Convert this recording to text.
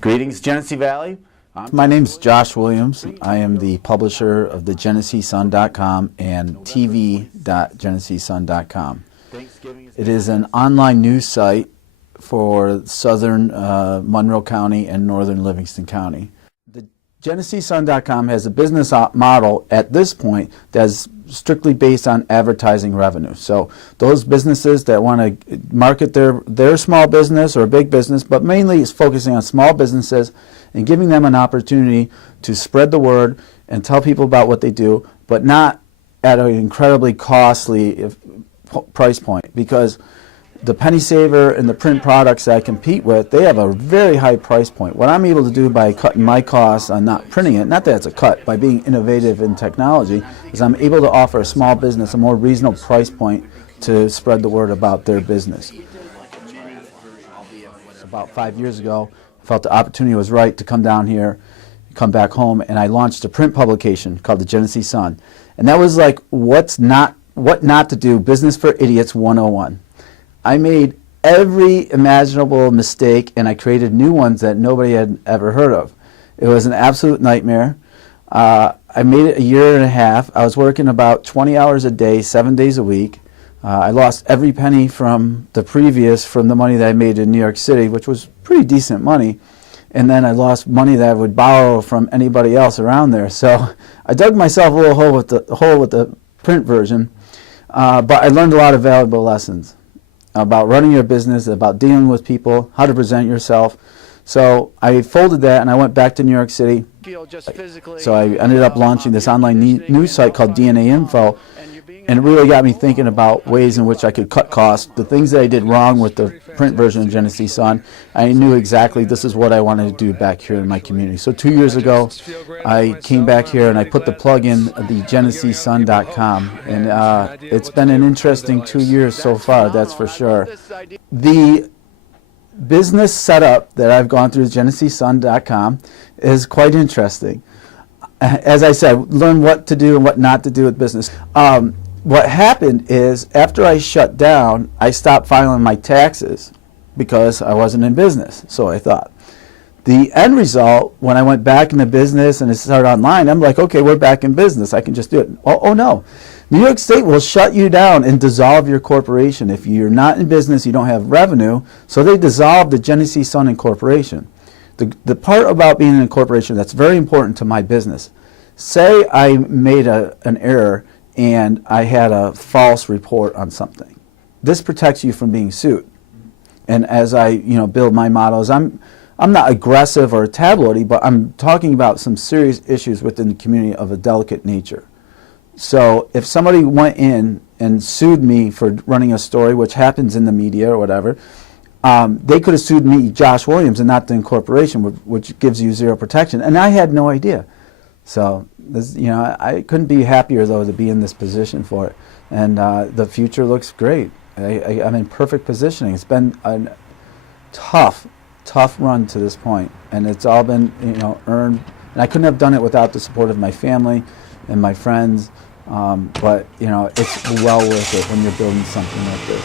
Greetings, Genesee Valley. My name is Josh Williams. I am the publisher of the GeneseeSun.com and TV.GeneseeSun.com. It is an online news site for southern Monroe County and northern Livingston County. The GeneseeSun.com has a business model at this point that's strictly based on advertising revenue. So those businesses that want to market their small business or a big business, but mainly is focusing on small businesses and giving them an opportunity to spread the word and tell people about what they do, but not at an incredibly costly price point, because the penny saver and the print products that I compete with, they have a very high price point. What I'm able to do by cutting my costs on not printing it, not that it's a cut, by being innovative in technology, is I'm able to offer a small business a more reasonable price point to spread the word about their business. About 5 years ago, I felt the opportunity was right to come down here, come back home, and I launched a print publication called the Genesee Sun. And that was like what not to do, Business for Idiots 101. I made every imaginable mistake, and I created new ones that nobody had ever heard of. It was an absolute nightmare. I made it a year and a half. I was working about 20 hours a day, 7 days a week. I lost every penny from the money that I made in New York City, which was pretty decent money. And then I lost money that I would borrow from anybody else around there. So I dug myself a little hole with the print version, but I learned a lot of valuable lessons about running your business, about dealing with people, how to present yourself. So I folded that and I went back to New York City. So I ended up launching this online news site called DNA Info, and it really got me thinking about ways in which I could cut costs. The things that I did wrong with the print version of Genesee Sun, I knew exactly this is what I wanted to do back here in my community. So 2 years ago, I came back here and I put the plug in the GeneseeSun.com, and it's been an interesting 2 years so far, that's for sure. The business setup that I've gone through GeneseeSun.com is quite interesting. As I said, learn what to do and what not to do with business. What happened is, after I shut down, I stopped filing my taxes because I wasn't in business, so I thought. The end result, when I went back into business and it started online, I'm like, okay, we're back in business. I can just do it. Oh no. New York State will shut you down and dissolve your corporation. If you're not in business, you don't have revenue, so they dissolved the Genesee Sun Incorporation. The part about being an incorporation that's very important to my business. Say I made an error and I had a false report on something. This protects you from being sued. And as I build my models, I'm not aggressive or tabloidy, but I'm talking about some serious issues within the community of a delicate nature. So if somebody went in and sued me for running a story, which happens in the media or whatever, they could have sued me, Josh Williams, and not the incorporation, which gives you zero protection. And I had no idea. So this, I couldn't be happier, though, to be in this position for it. And the future looks great. I'm in perfect positioning. It's been a tough run to this point, and it's all been earned. And I couldn't have done it without the support of my family and my friends. But it's well worth it when you're building something like this.